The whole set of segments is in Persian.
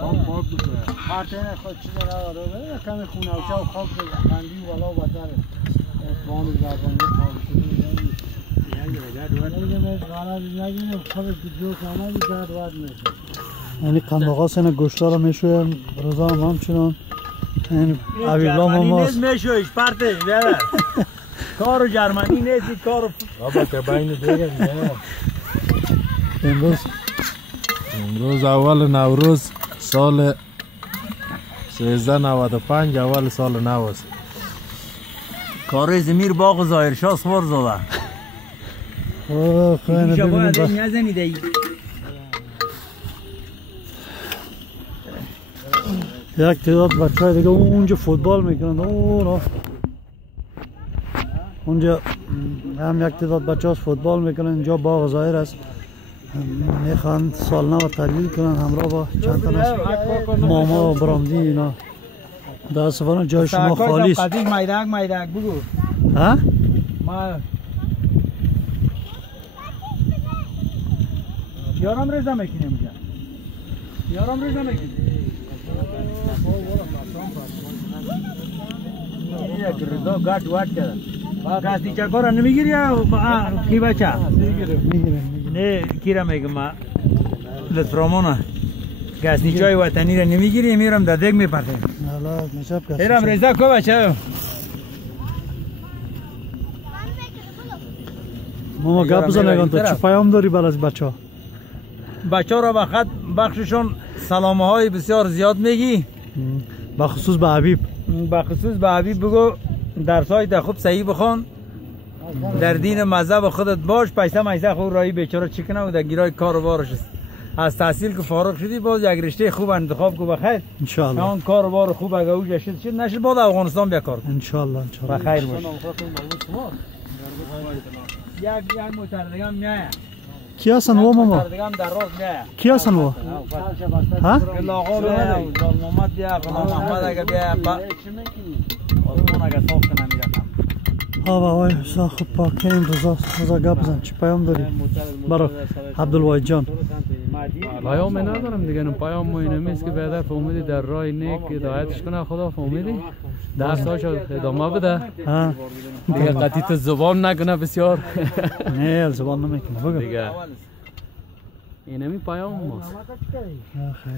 پاک بکنه خاطر خود چیز نداره کمی خونوچه و خواب بندی والا و داره بان زبان پاک یعنی قنداقا سن گوشتا رو میشویم روزا هم همچنان این عبیبلا ماماست میشویش پرتش بیادر کارو جرمنی نیستی کارو بابا که بین دیگه امروز اول نوروز سال 1395 اول سال نو است. کارو زمیر باغ و ظاهرشاه سوار زده اوه خیلی باید ببینیم نزنیده ای یک تعداد بچه های دیگه اونجا فوتبال میکنند اونجا هم یک تعداد بچه ها فوتبال میکنند اینجا باغ ظاهر است میخوان سال نو تحلیل کنند همراه با چند تن از ماما و برامدی اینا متاسفانه جای شما خالی است میدک بگو ها؟ یارم رزا میکنیم اینجا یارم رزا میکنیم یک رزا گاٹ واٹ کرد گاستی چکارا نمیگیری یا کی بچه؟ میگیرم نه کی را میگم ما لطفرامانه گاستی چای وطنی را نمیگیری میرم در دیگ میپرتیم حالا نشب کسی ایرم رزا کو بچه؟ ماما گپ بزن تو چه پیام داری بر از بچه ها؟ بچه ها را به خط بخششون سلامه های بسیار زیاد میگی بخصوص به حبیب بخصوص به حبیب بگو درسای در خوب صحیح بخون در دین مذهب خودت باش پیسه میسه خود رایی بیچاره چکنه و در گیرای کار و بارش است از تحصیل که فارغ شدی باز یک رشته خوب انتخاب کو بخیر انشاءالله اون کار و بار خوب اگه اوجه شد نشد بعد افغانستان بیا کار انشاءالله بخیر باش یک موتر دیگه میایه کی هستن و ماما؟ کی هستن و؟ ها؟ لاغا بیا زال محمد بیا غلام محمد اگه بیا آسمان اگه صاف کنم میرکم آقای حسا خوب پاکین رضا گپ بزن چی پیام داری؟ برای عبدالواحد جان پیام ندارم دیگه پیام ما اینمیست که بیادر فهمیدی در راه نیک هدایتش کنه خدا فهمیدی درساش ادامه بده دیگه قطیت زبان نکنه بسیار نه زبان نمیکنه بگو دیگه اینمی پیام ماست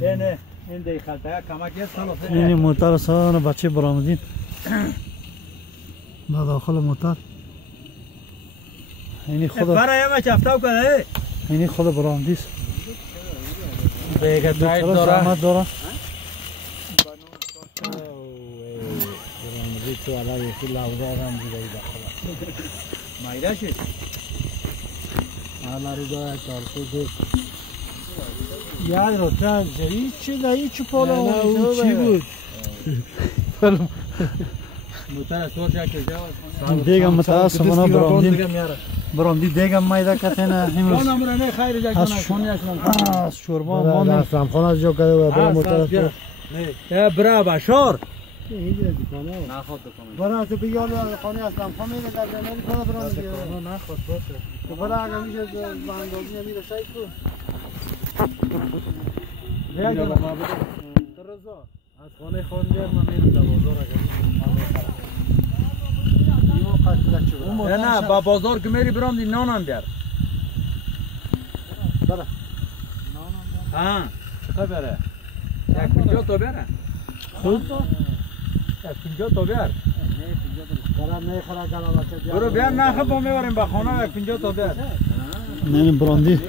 نه این دی خلطه کمک است این موتر سان بچه برامدین با داخل موتر اینی خود برای ما چفتاو کنه اینی خود برامدیست دیگه تایید داره زحمت داره برامدی تو علاوه خیلی لوزه هم دیگه داخل مایده شد حالا رو داره تارکو دید یاد رو تن زری چی دایی چی پالا اون چی بود موتر سور شکل جاوز دیگه متاسفانه برامدی دیگه مایده کتنه امروز نمونه خیر از شوربا ماندن سمخان از جا کرده و برای موتر برا بشار نخواد بکنه برای تو بیال خانی هستم خانه میره در زمانی کنه برای دیگه نخواد باشه تو برای اگر میشه باندازی نمیره شاید کو رضا از خانه خان بیار من میرم در بازار اگر نه با بازار که میری برام دی نانم بیار بله ها چطور بیاره؟ یک 50 تا بیاره خوب یک 50 تا بیار برو بیار نه خب ما میبریم به خانه یک 50 تا بیار نه براندی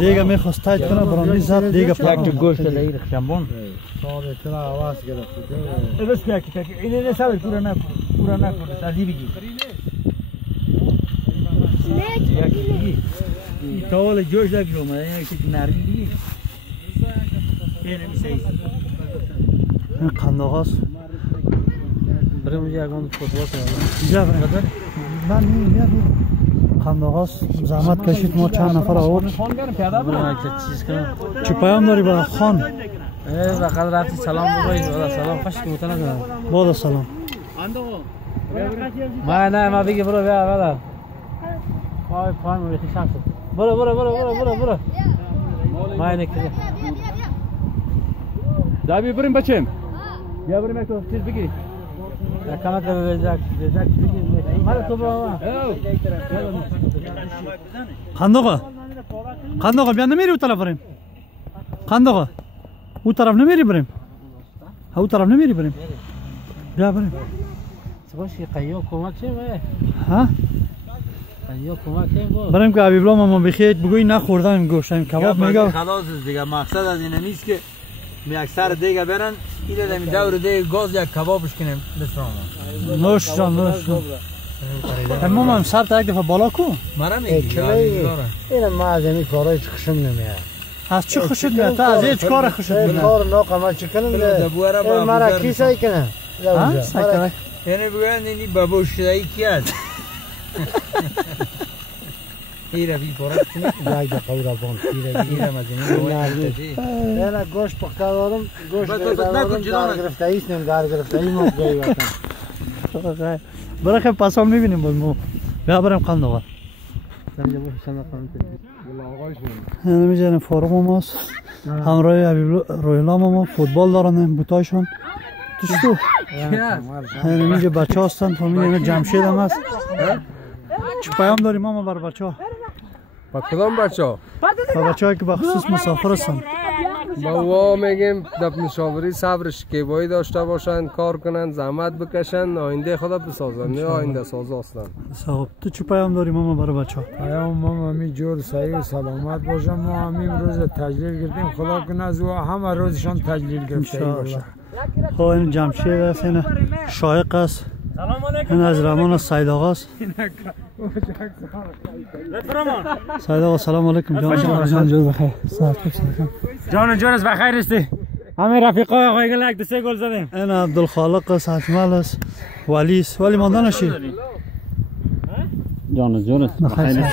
دیگه میخواست تایید کنه براندی زد دیگه یک تو گوشت لیر خشنبون ساده چرا آواز گرفت بس که اینه نه صبر پورا نه تازی بگی یک تاول جوش دک رو اومده یک چیز نرمی دیگه اینه میشه این قنداق هست بریم یکان فوتبال کنیم اینجا بریم من میاد قنداق هست زحمت کشید ما چند نفر آورد بریم یک چیز کنم چی پیام داری با خان؟ بخیر رفتی سلام بگویید سلام خوش که متنه بادا سلام ما بگی برو بیا بله پای ما بیخی شم شد برو ما اینه که دابی بریم بچم. بیا بریم یک چیز بگی. کمک بزک بگی. مال تو بابا. خندقه بیا نمیری اون طرف بریم. خندقه اون طرف نمیری بریم. اون طرف نمیری بریم. بیا بریم. باشی قیو کمک چه ها؟ قیو کمک چه بریم که حبیبلا ماما بخیر بگوی نخوردم گوشتم کباب میگه. خلاص دیگه مقصد از این نیست که می اکثر دیگه برن اینه دمی دور دیگه گاز یک کبابش کنیم بسرام. نوش جان نوش جان. ماما هم سر تا یک دفعه بالا کو. مرا میگی. این ما از این کارای خشم نمیاد. از چه خوشت میاد؟ تا از هیچ کار خوشت میاد؟ کار ناقمه چکنم ده. مرا کی سعی کنه؟ ها؟ سعی کنه. یعنی بگویند اینی بابا شدهی کی هست؟ ایره بی پارک کنید؟ جای ده قورا بان ایره مزینی یعنی گوشت پخته دارم گوشت دارم در گرفته ایست نیم در گرفته ای ما گوی وطن برای خیلی پس هم میبینیم باز ما بیا بریم قندقه نمیجنه فاروق ماماست همراه رویلا ماما فوتبال دارن بوتایشون تو اینجا بچه هستن فامیل جمشید هم هست چه پیام داری ماما بر بچه ها؟ با کدام بچه ها؟ با بچه هایی که به خصوص مسافر هستن با میگیم دب مشاوری صبر شکیبایی داشته باشن کار کنن زحمت بکشن آینده خدا بسازن نه آینده ساز هستن تو چه پیام داری ماما برای بچه ها؟ پیام ماما همی جور صحیح و سلامت باشن ما همین روز تجلیل گردیم خدا کنه از او همه روزشان تجلیل گرفته باشه خب این جمشید است این شایق است این از رمان سید آقا است سید آقا سلام علیکم جان جور بخیر جان جورس بخیر استی همه رفیقای آقای گلک دو سه گل زدیم این عبدالخالق است حتمل است ولی است ولی مانده نشی جان جورس بخیر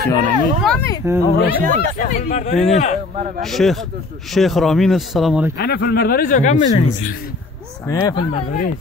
این شیخ رامین است سلام علیکم انا فیلم برداری جو کم میدونی نه فیلم برداری